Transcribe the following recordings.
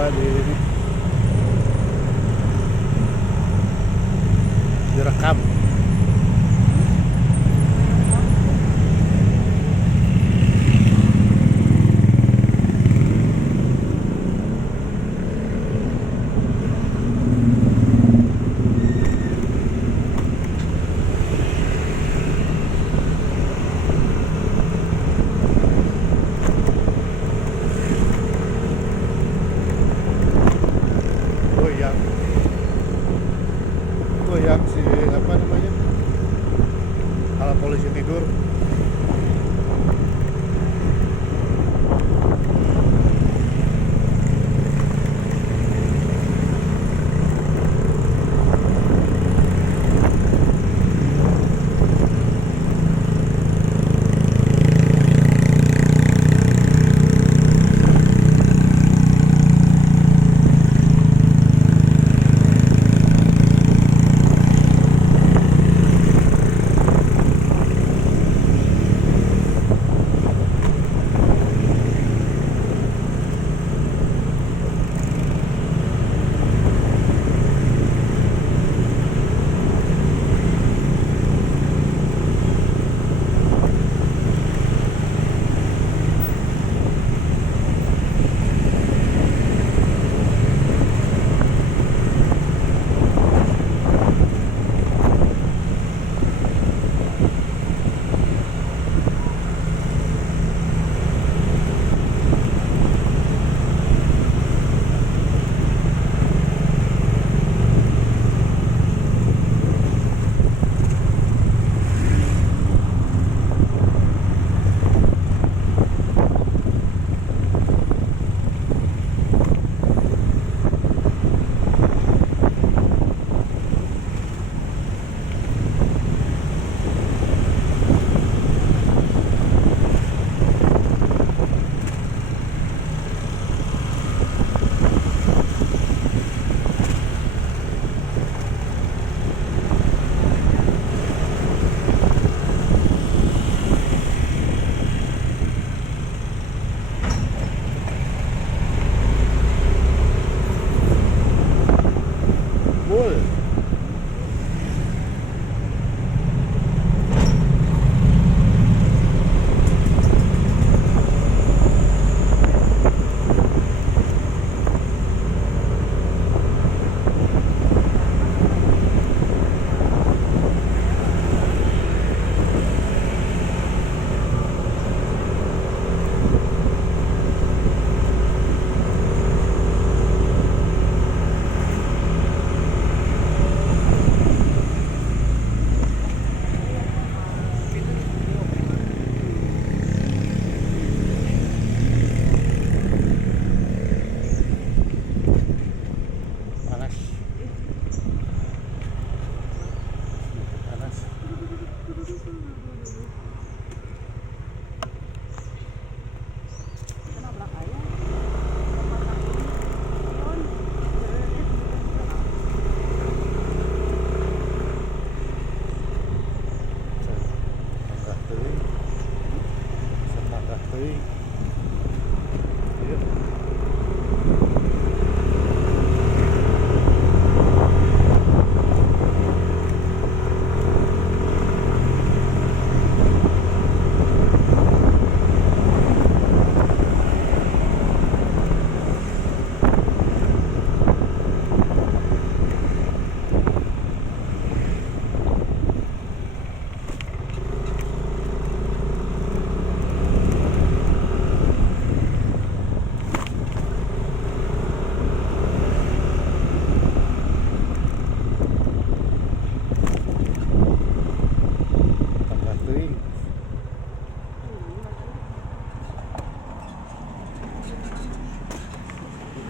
apa direkam. Goyang si apa namanya, kalau polisi tidur.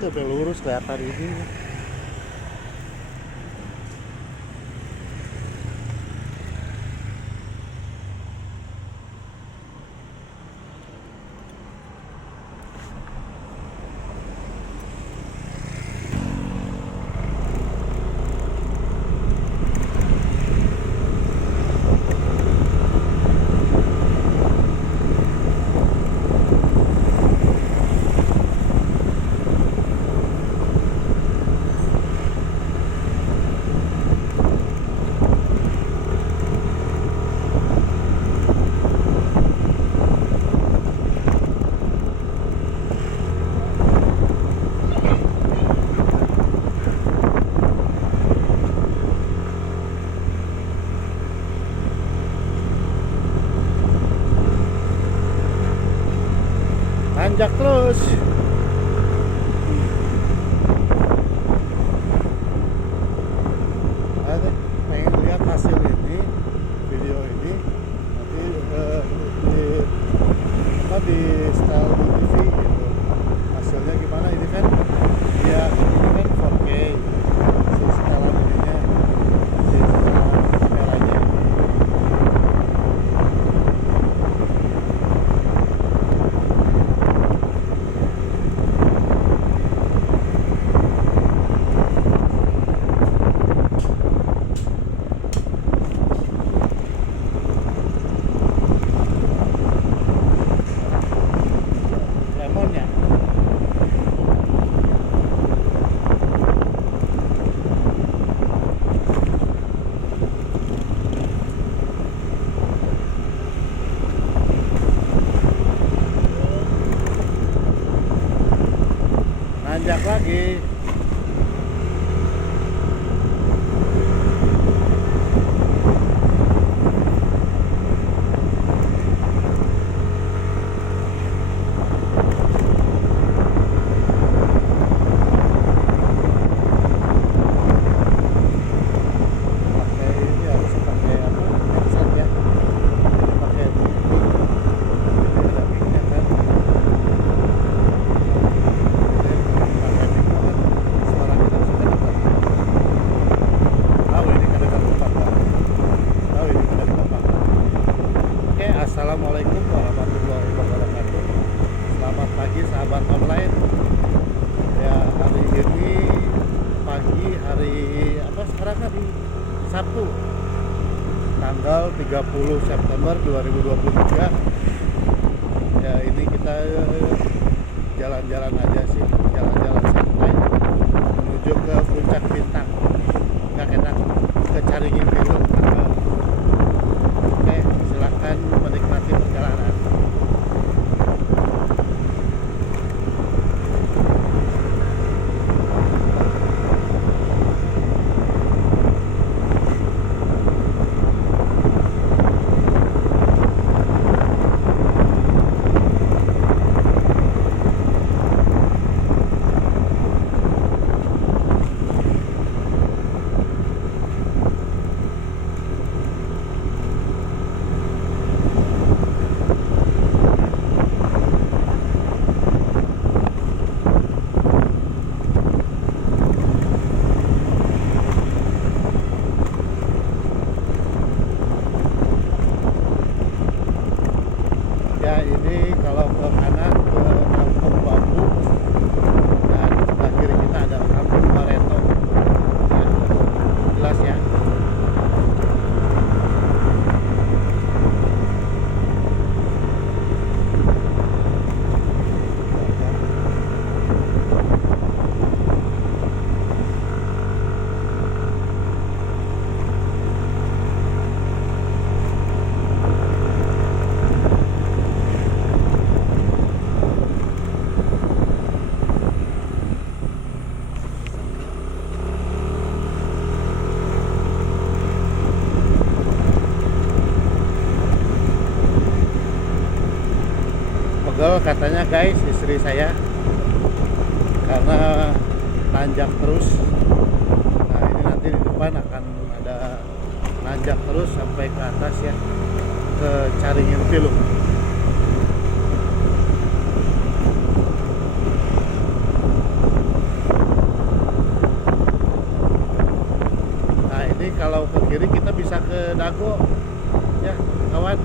Itu sampai lurus kelihatan ini. nanjak terus. Ada pengen lihat hasil ini, video ini nanti di style di TV gitu. Hasilnya gimana? Ini kan ya ini kan 4K si setelan ininya, si setelan kameranya. Lemonnya nanjak lagi. Pakai ini harus pakai apa? Headset ya. Pakai mic. Ada mic-nya kan. Pakai mic kan suara kita sudah dapat. Tahu ini kada dapat Pak. Tahu ini kada dapat. Oke, assalamualaikum warahmatullahi wabarakatuh. Selamat pagi sahabat online. Ya, hari ini pagi hari apa sekarang hari Sabtu tanggal 30 September 2023. Ya, ini kita jalan-jalan aja sih, jalan-jalan santai menuju ke Puncak Bintang. Nggak enak ke Caringin dulu. Oke, silakan menikmati perjalanan. Ya, ini kalau ke kanan ke Kampung Bambu dan sebelah kiri kita ada Kampung Bareto. Ya, jelas ya. Pegel katanya guys istri saya karena nanjak terus. Nah, ini nanti di depan akan ada nanjak terus sampai ke atas ya, ke Caringin Pilung. Nah, ini kalau ke kiri kita bisa ke Dago ya kawan.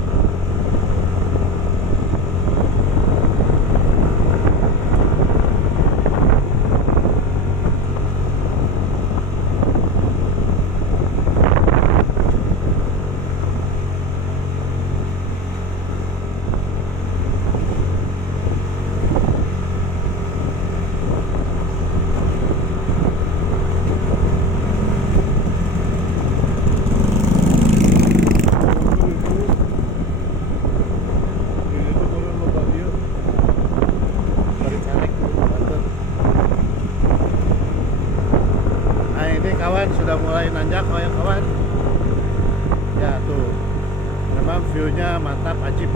Kawan sudah mulai nanjak kawan. Ya tuh, memang view-nya mantap, ajib.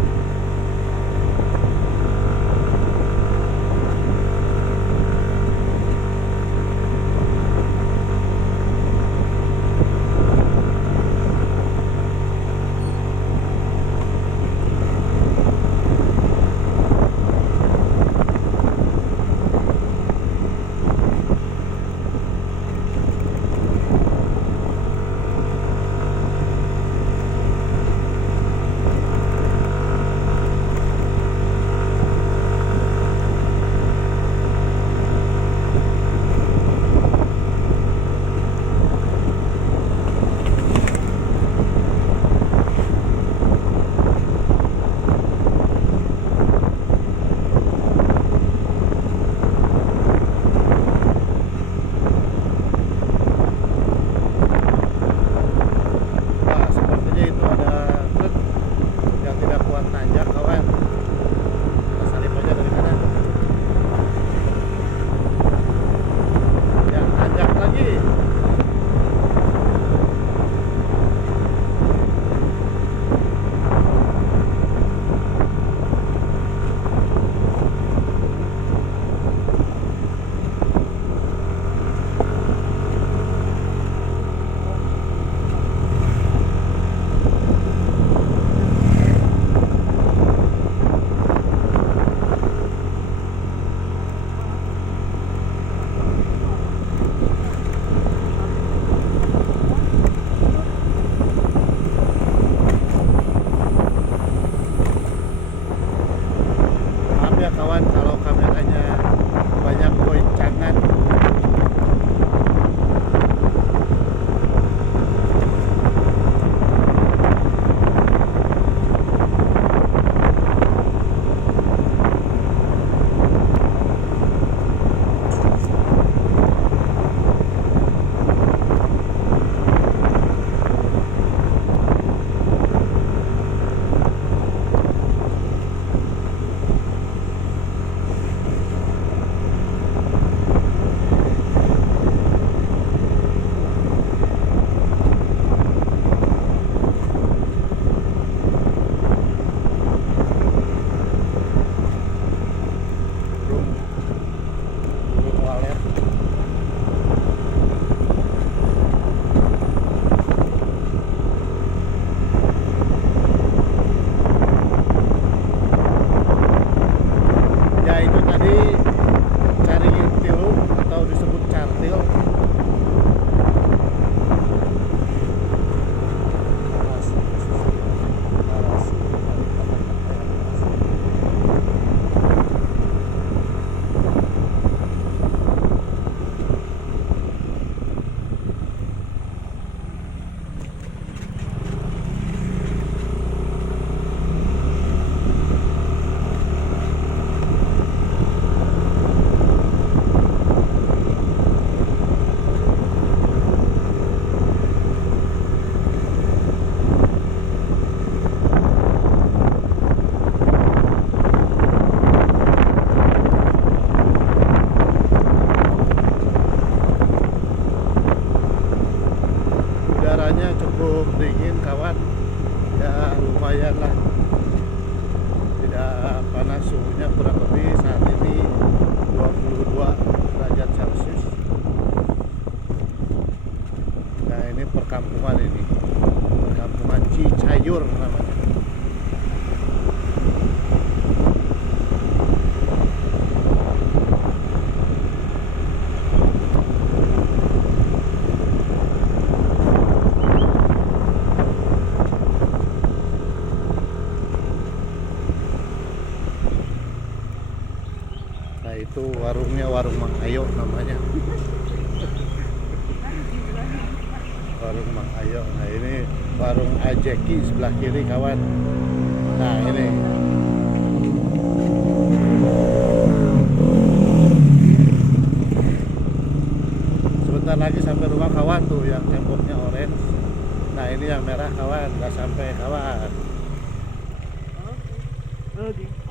tadi cari tilu atau disebut cartil. Udaranya cukup dingin kawan, ya lumayan lah, tidak panas, suhunya kurang lebih saat ini 22 derajat Celcius. Nah ini perkampungan, ini perkampungan Cicayur namanya. Nah itu warungnya, warung Mang Ayo namanya. Warung Mang Ayo. Nah ini warung Ajeki sebelah kiri kawan. Nah ini sebentar lagi sampai rumah kawan tuh, yang temboknya orange. Nah ini yang merah kawan, nggak sampai kawan. Oke.